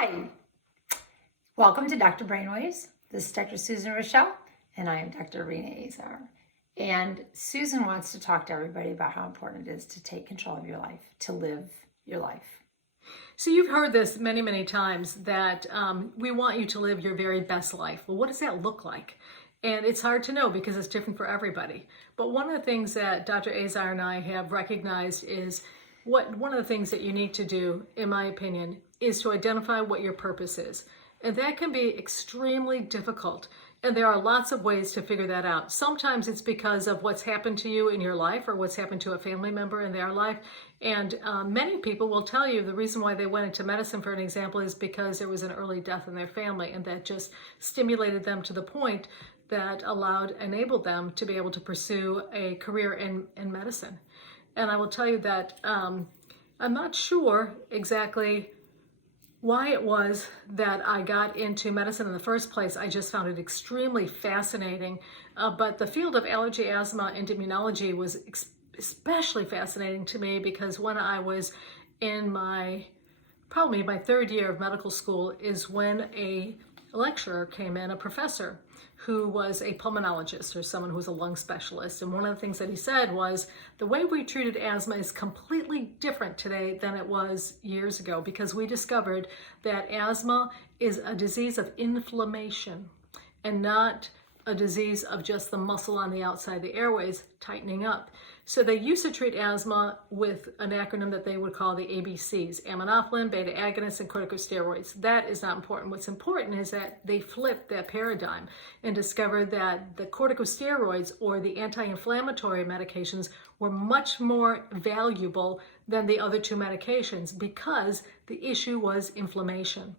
Hi, welcome to Dr. Brainwaves. This is Dr. Susan Raschal, and I am Dr. Rena Azar. And Susan wants to talk to everybody about how important it is to take control of your life, to live your life. So you've heard this many, many times that we want you to live your very best life. Well, what does that look like? And it's hard to know because it's different for everybody. But one of the things that Dr. Azar and I have recognized is one of the things that you need to do, in my opinion, is to identify what your purpose is. And that can be extremely difficult. And there are lots of ways to figure that out. Sometimes it's because of what's happened to you in your life or what's happened to a family member in their life. And many people will tell you the reason why they went into medicine, for an example, is because there was an early death in their family, and that just stimulated them to the point that enabled them to be able to pursue a career in medicine. And I will tell you that I'm not sure exactly why it was that I got into medicine in the first place. I just found it extremely fascinating. But the field of allergy, asthma, and immunology was especially fascinating to me because when I was in probably my third year of medical school is when a lecturer came in, a professor who was a pulmonologist or someone who was a lung specialist. And one of the things that he said was the way we treated asthma is completely different today than it was years ago, because we discovered that asthma is a disease of inflammation and not a disease of just the muscle on the outside of the airways tightening up. So they used to treat asthma with an acronym that they would call the ABCs: aminophylline, beta agonists, and corticosteroids. That is not important. What's important is that they flipped that paradigm and discovered that the corticosteroids, or the anti-inflammatory medications, were much more valuable than the other two medications because the issue was inflammation.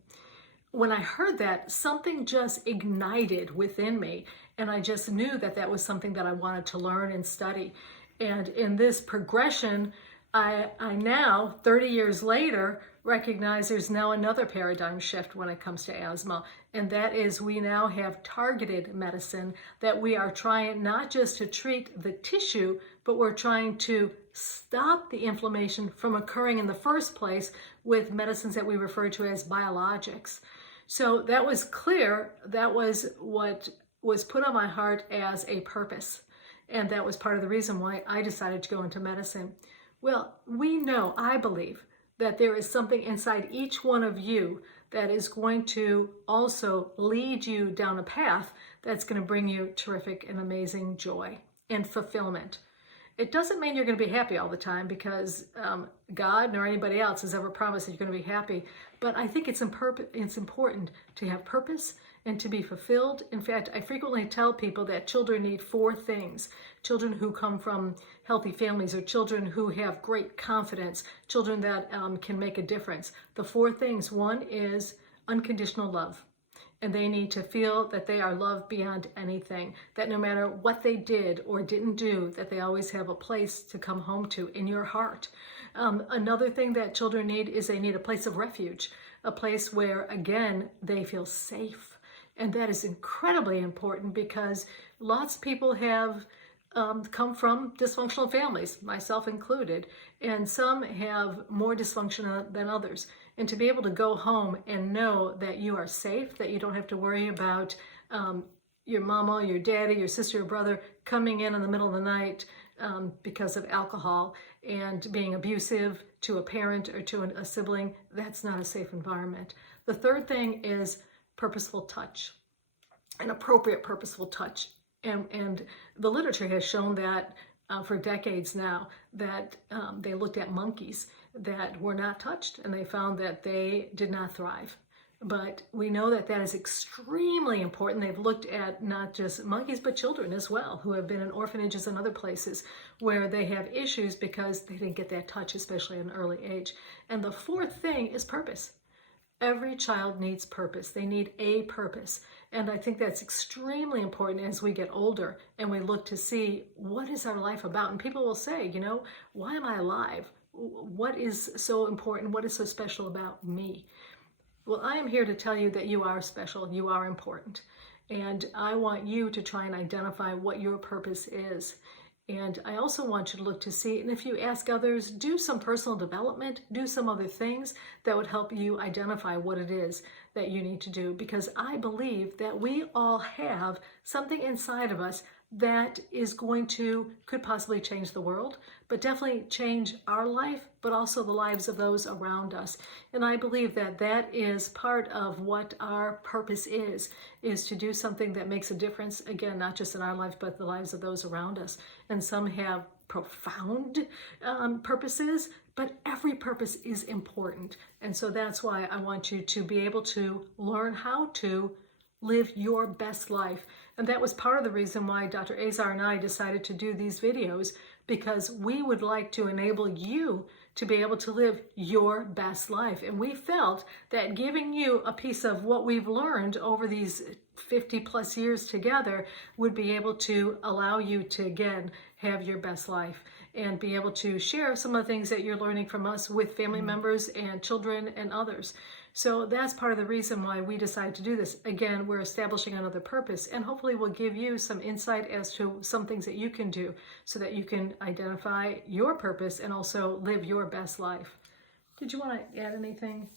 When I heard that, something just ignited within me, and I just knew that that was something that I wanted to learn and study. And in this progression, I now, 30 years later, recognize there's now another paradigm shift when it comes to asthma, and that is we now have targeted medicine that we are trying not just to treat the tissue, but we're trying to stop the inflammation from occurring in the first place with medicines that we refer to as biologics. So that was clear. That was what was put on my heart as a purpose. And that was part of the reason why I decided to go into medicine. Well, we know, I believe, that there is something inside each one of you that is going to also lead you down a path that's going to bring you terrific and amazing joy and fulfillment. It doesn't mean you're going to be happy all the time, because God nor anybody else has ever promised that you're going to be happy. But I think it's important to have purpose and to be fulfilled. In fact, I frequently tell people that children need 4 things. Children who come from healthy families, or children who have great confidence, children that can make a difference. The 4 things: one is unconditional love. And they need to feel that they are loved beyond anything, that no matter what they did or didn't do, that they always have a place to come home to in your heart. Another thing that children need is they need a place of refuge, a place where, again, they feel safe. And that is incredibly important because lots of people have come from dysfunctional families, myself included, and some have more dysfunction than others. And to be able to go home and know that you are safe, that you don't have to worry about your mama, your daddy, your sister, your brother coming in the middle of the night because of alcohol and being abusive to a parent or to a sibling, that's not a safe environment. The third thing is purposeful touch, an appropriate purposeful touch. And the literature has shown that for decades now, that they looked at monkeys that were not touched, and they found that they did not thrive. But we know that that is extremely important. They've looked at not just monkeys, but children as well, who have been in orphanages and other places where they have issues because they didn't get that touch, especially at an early age. And the 4th thing is purpose. Every child needs purpose. They need a purpose. And I think that's extremely important as we get older and we look to see what is our life about. And people will say, why am I alive? What is so important? What is so special about me? Well, I am here to tell you that you are special. You are important. And I want you to try and identify what your purpose is. And I also want you to look to see, and if you ask others, do some personal development, do some other things that would help you identify what it is that you need to do. Because I believe that we all have something inside of us that is could possibly change the world, but definitely change our life, but also the lives of those around us. And I believe that that is part of what our purpose is to do something that makes a difference, again, not just in our lives, but the lives of those around us. And some have profound purposes, but every purpose is important. And so that's why I want you to be able to learn how to live your best life. And that was part of the reason why Dr. Azar and I decided to do these videos, because we would like to enable you to be able to live your best life. And we felt that giving you a piece of what we've learned over these 50 plus years together would be able to allow you to, again, have your best life and be able to share some of the things that you're learning from us with family members and children and others. So that's part of the reason why we decided to do this. Again, we're establishing another purpose, and hopefully we'll give you some insight as to some things that you can do so that you can identify your purpose and also live your best life. Did you want to add anything?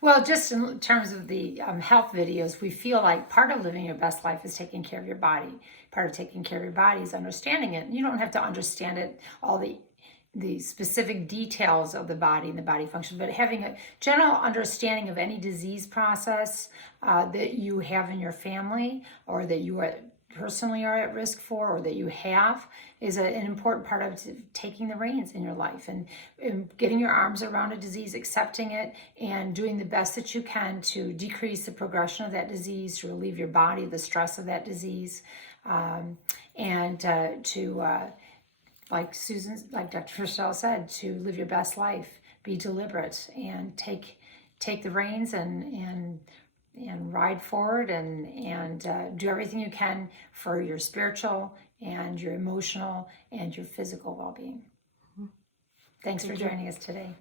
Well, just in terms of the health videos, we feel like part of living your best life is taking care of your body. Part of taking care of your body is understanding it. You don't have to understand it, all the specific details of the body and the body function, but having a general understanding of any disease process that you have in your family, or that you are personally are at risk for, or that you have, is an important part of taking the reins in your life and getting your arms around a disease, accepting it, and doing the best that you can to decrease the progression of that disease, to relieve your body the stress of that disease, and to like Dr. Raschal said, to live your best life, be deliberate, and take the reins and ride forward and do everything you can for your spiritual and your emotional and your physical well-being. Thanks for joining us today.